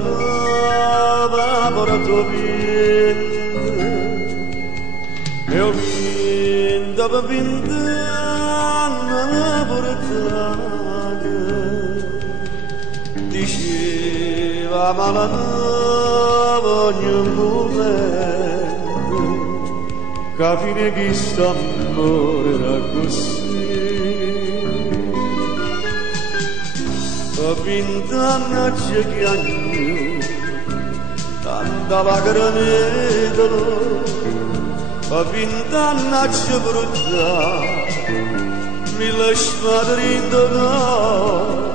malana porto vinda eu vinda na portada diceva malana ogni momento che fine chi sta morire così. Vint'anni che hanno tanta lacrime dolore, vint'anni che brutta mi lascia dentro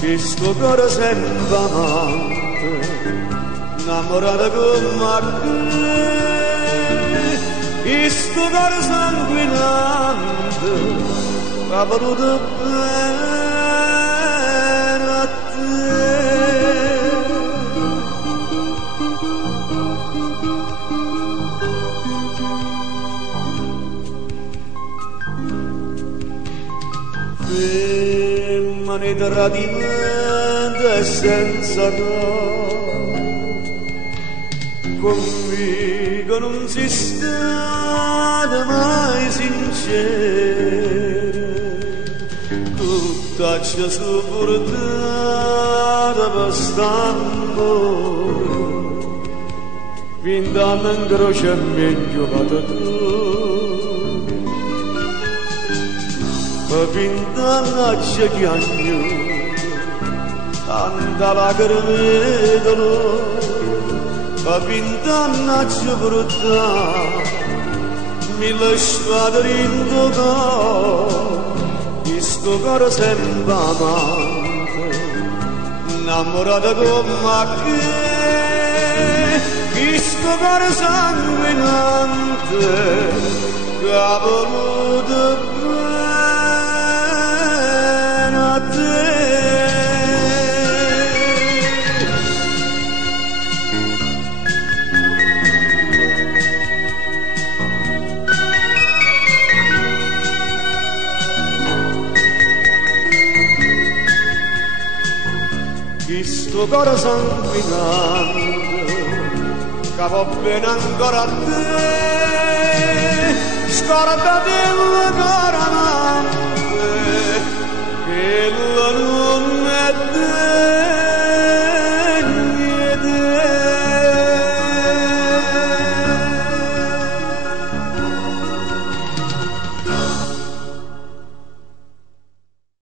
che sto cuore sempre amante, innamorato come te, che sto cuore sanguinante, ha voluto bene. Femmine tradimento senza conmigo non si sta mai sincere, tutta ciò sopportata per st'amore, vint'anni in croce mi giocato tu. Vint'anni che hanno tanta lacrime dolore, vint'anni che brutta mi lascia dentro questo cuore sempre amante, innamorato come te, questo cuore sanguinante che ha voluto questo cuore sanguinante che va bene ancora a te, scordati il cuore